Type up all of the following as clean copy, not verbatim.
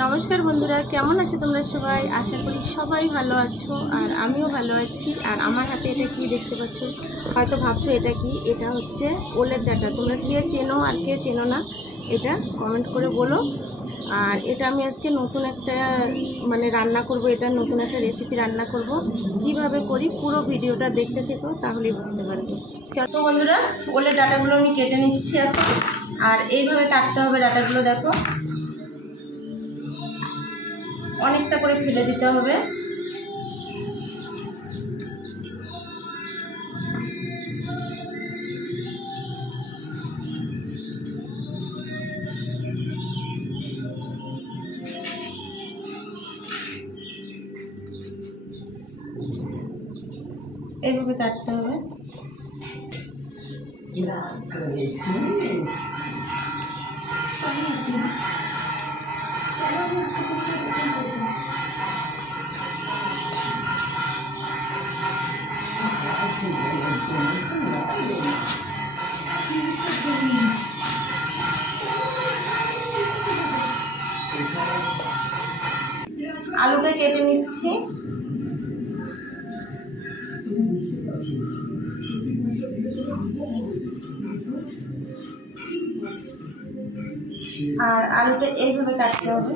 नमस्कार बंधुरा केमन आछो तोमरा सबाई आशा करी सबाई भालो आछो और आमिও भालो आछि। और आमार हाथे एटा कि देखते पाच्छो हयतो भाबछो एटा कि एटा हच्छे ओलेर डाटा। तोमरा के चेनो और के चेनो ना এটা কমেন্ট করে বলো। আর এটা আমি আজকে নতুন একটা মানে রান্না করব, এটা নতুন একটা রেসিপি রান্না করব। কিভাবে করি পুরো ভিডিওটা দেখতে থেকো তাহলেই বুঝতে পারবে। চলো বন্ধুরা, ওলের ডাটাগুলো আমি কেটে নিচ্ছি এখন। আর এইভাবে কাটতে হবে ডাটাগুলো, দেখো অনেকটা করে ফেলে দিতে হবে। এইভাবে কাটতে হবে। আলুটা কেটে নিচ্ছি। আর আলুটা এইভাবে কাটতে হবে।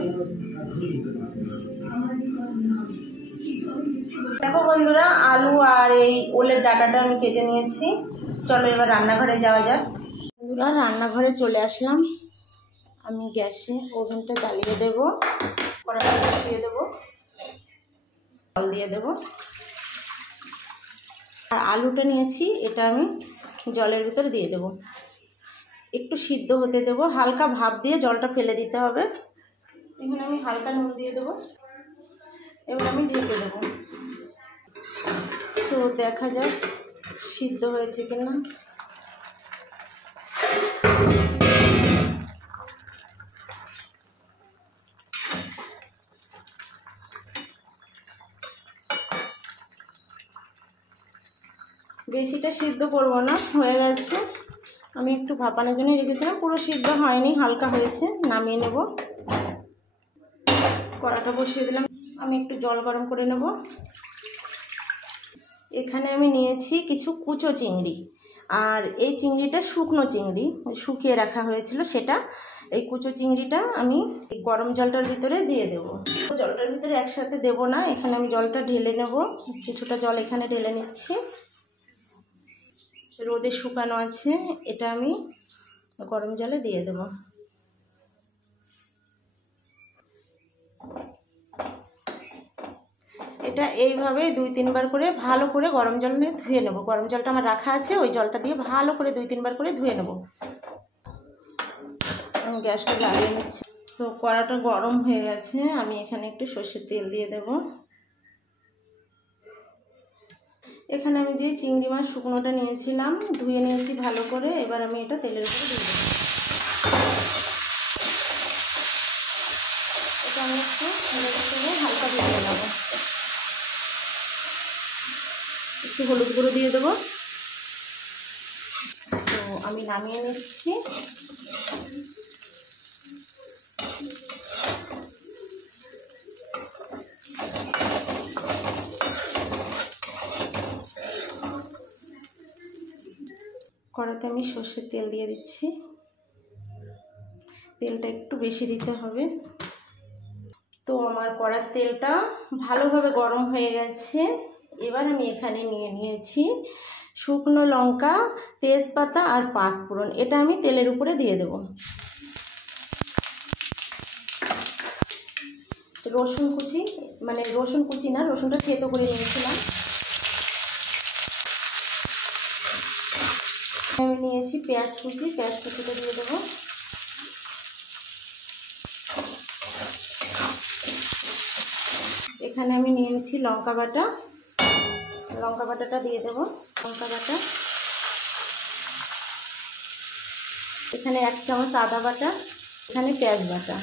দেখো বন্ধুরা, আলু আর এই ওলের ডাটাটা আমি কেটে নিয়েছি। চলো এবার রান্নাঘরে যাওয়া যাক। বন্ধুরা, রান্নাঘরে চলে আসলাম। আমি গ্যাসে ওভেনটা জ্বালিয়ে দেব, কড়াইটা বসিয়ে দেব, জল দিয়ে দেব। আর আলুটা নিয়েছি, এটা আমি জলের ভিতরে দিয়ে দেব, একটু সিদ্ধ হতে দেব। হালকা ভাপ দিয়ে জলটা ফেলে দিতে হবে। এখানে আমি হালকা নুন দিয়ে দেব। এবার আমি ঢেকে দেব। তো দেখা যাক সিদ্ধ হয়েছে কিনা। বেশিটা সিদ্ধ করব না, হয়ে গেছে। আমি একটু ভাপানোর জন্য রেখেছিলাম, পুরো সিদ্ধ হয়নি, হালকা হয়েছে। নামিয়ে নেব। কড়াটা বসিয়ে দিলাম। আমি একটু জল গরম করে নেব। এখানে আমি নিয়েছি কিছু কুচো চিংড়ি। আর এই চিংড়িটা শুকনো চিংড়ি, শুকিয়ে রাখা হয়েছিল সেটা। এই কুচো চিংড়িটা আমি এই গরম জলটার ভিতরে দিয়ে দেব। জলটার ভিতরে একসাথে দেব না, এখানে আমি জলটা ঢেলে নেব। কিছুটা জল এখানে ঢেলে নিচ্ছি। রোদে শুকানো আছে, এটা আমি গরম জলে দিয়ে দেব। এটা এইভাবে 2-3 বার করে ভালো করে গরম জল দিয়ে ধুয়ে নেব। গরম জলটা আমার রাখা আছে, ওই জলটা দিয়ে ভালো করে 2-3 বার করে ধুয়ে নেব। আমি গ্যাসটা জ্বালিয়ে নিচ্ছি। তো কড়াটা গরম হয়ে গেছে, আমি এখানে একটু সর্ষের তেল দিয়ে দেব। এখানে আমি যে চিংড়ি মাছ শুকনোটা নিয়েছিলাম, ধুয়ে নিয়েছি ভালো করে। এবার আমি এটা তেলের উপরে দিয়ে দেব। এটা আমি একটু হালকা ভেজে নেব। একটু হলুদ গুঁড়ো দিয়ে দেবো। তো আমি নামিয়ে নিচ্ছি। কড়াতে আমি সর্ষের তেল দিয়ে দিচ্ছি। তেলটা একটু বেশি দিতে হবে। তো আমার কড়ার তেলটা ভালোভাবে গরম হয়ে গেছে। এবার আমি এখানে নিয়ে নিয়েছি শুকনো লঙ্কা, তেজপাতা আর পাঁচফোড়ন। এটা আমি তেলের উপরে দিয়ে দেব। রসুন কুচি, মানে রসুন কুচি না, রসুনটা থেতো করে নিয়েছিলাম। আমি নিয়েছি পেঁয়াজ কুচি, পেঁয়াজ কুচিটা দিয়ে দেবো। এখানে আমি নিয়ে নিয়েছি লঙ্কা বাটা, লঙ্কা বাটাটা দিয়ে দেবো। লঙ্কা বাটা, এখানে 1 চামচ আদা বাটা, এখানে পেঁয়াজ বাটা।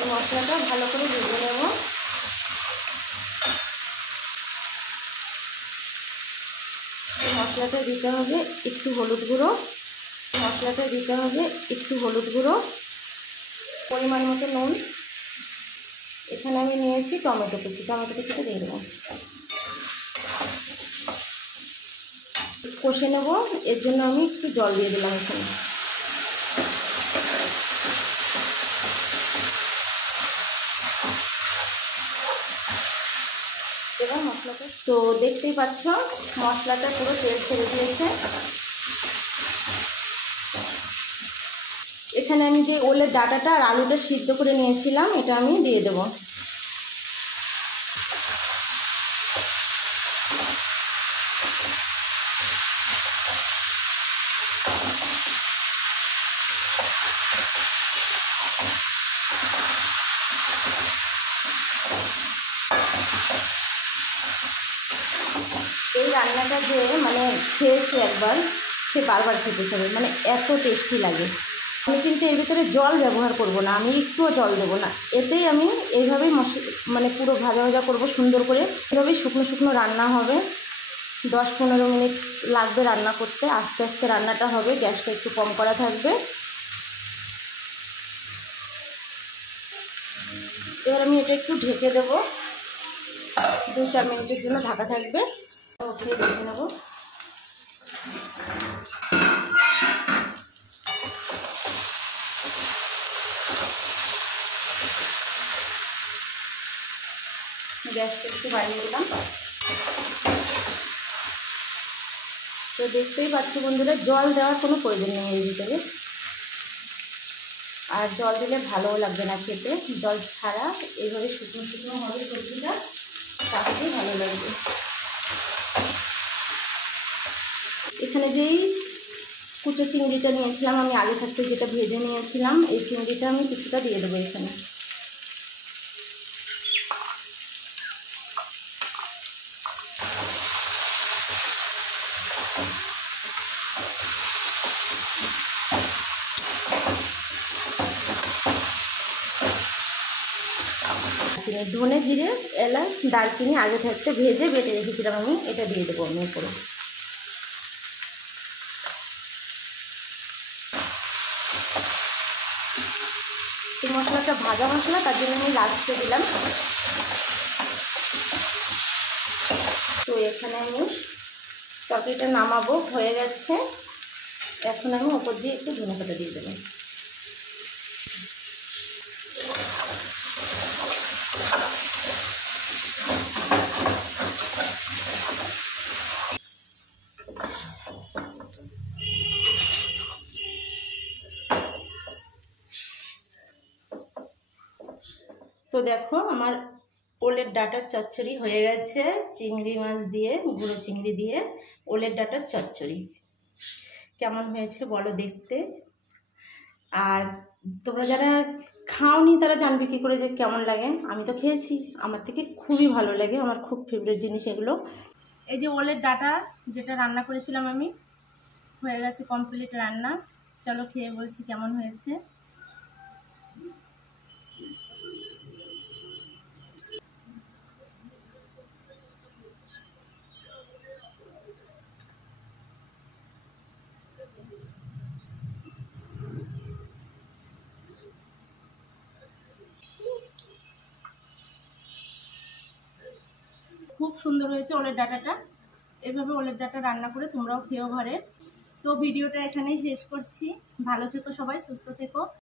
এই মশলাটা ভালো করে ভেজে নেব। মশলাটা দিতে হবে একটু হলুদ গুঁড়ো, মশলাটা দিতে হবে একটু হলুদ গুঁড়ো, পরিমাণ মতো নুন। এখানে আমি নিয়েছি টমেটো কুচিটা দিয়ে দেবো, কষে নেব। এর জন্য আমি একটু জল দিয়ে দিলাম এখানে। এবার মশলাটা তো দেখতেই পাচ্ছ মশলাটা পুরো তেল ছেড়ে দিয়েছে। এখানে আমি যে ওলের ডাঁটাটা আর আলুটা সিদ্ধ করে নিয়েছিলাম এটা আমি দিয়ে দেবো। এই রান্নাটা যে মানে খেয়েছে একবার সে বারবার খেতে চাবে, মানে এত টেস্টি লাগে। আমি কিন্তু এর ভিতরে জল ব্যবহার করব না, আমি একটুও জল দেবো না। এতেই আমি এইভাবেই মানে পুরো ভাজা ভাজা করব সুন্দর করে। এভাবেই শুকনো শুকনো রান্না হবে। 10-15 মিনিট লাগবে রান্না করতে। আস্তে আস্তে রান্নাটা হবে, গ্যাসটা একটু কম করা থাকবে। এবার আমি এটা একটু ঢেকে দেবো, 2-4 মিনিটের জন্য ঢাকা থাকবে। ওকে, দেখে নেব। গ্যাসটা একটু বাড়িয়ে দিলাম। তো দেখতেই পাচ্ছ বন্ধুরা, জল দেওয়ার কোনো প্রয়োজন নেই এর ভিতরে, আর জল দিলে ভালোও লাগবে না খেতে। জল ছাড়া এইভাবে শুকনো শুকনো হবে সবজিটা, তাহলেই ভালো লাগবে। এখানে যেই কুচো চিংড়িটা নিয়েছিলাম আমি আগে থাকতে, যেটা ভেজে নিয়েছিলাম, এই চিংড়িটা আমি কিছুটা দিয়ে দেবো এখানে। ধনে জিরে এলাচ দারচিনি আগে থাকতে ভেজে বেটে রেখেছিলাম আমি, এটা দিয়ে দেবো আমি উপরে। এই মশলাটা ভাজা মশলা, তার জন্য আমি লাস্টে দিলাম। তো এখানে আমি তরকারিটা নামাবো, হয়ে গেছে। এখন আমি ওপর দিয়ে একটু ধনেপাতা দিয়ে দেবো। তো দেখো আমার ওলের ডাঁটার চচ্চড়ি হয়ে গেছে, চিংড়ি মাছ দিয়ে, গুঁড়ো চিংড়ি দিয়ে ওলের ডাঁটার চচ্চড়ি। কেমন হয়েছে বলো দেখতে। আর তোমরা যারা খাওনি তারা জানবে কী করে যে কেমন লাগে। আমি তো খেয়েছি, আমার থেকে খুবই ভালো লাগে, আমার খুব ফেভারিট জিনিস এগুলো। এই যে ওলের ডাঁটা যেটা রান্না করেছিলাম আমি, হয়ে গেছে কমপ্লিট রান্না। চলো খেয়ে বলছি কেমন হয়েছে। খুব সুন্দর হয়েছে ওলের ডাঁটাটা। এভাবে ওলের ডাঁটা রান্না করে তোমরাও খেয়েও ঘরে। তো ভিডিওটা এখানেই শেষ করছি। ভালো থেকো সবাই, সুস্থ থেকো।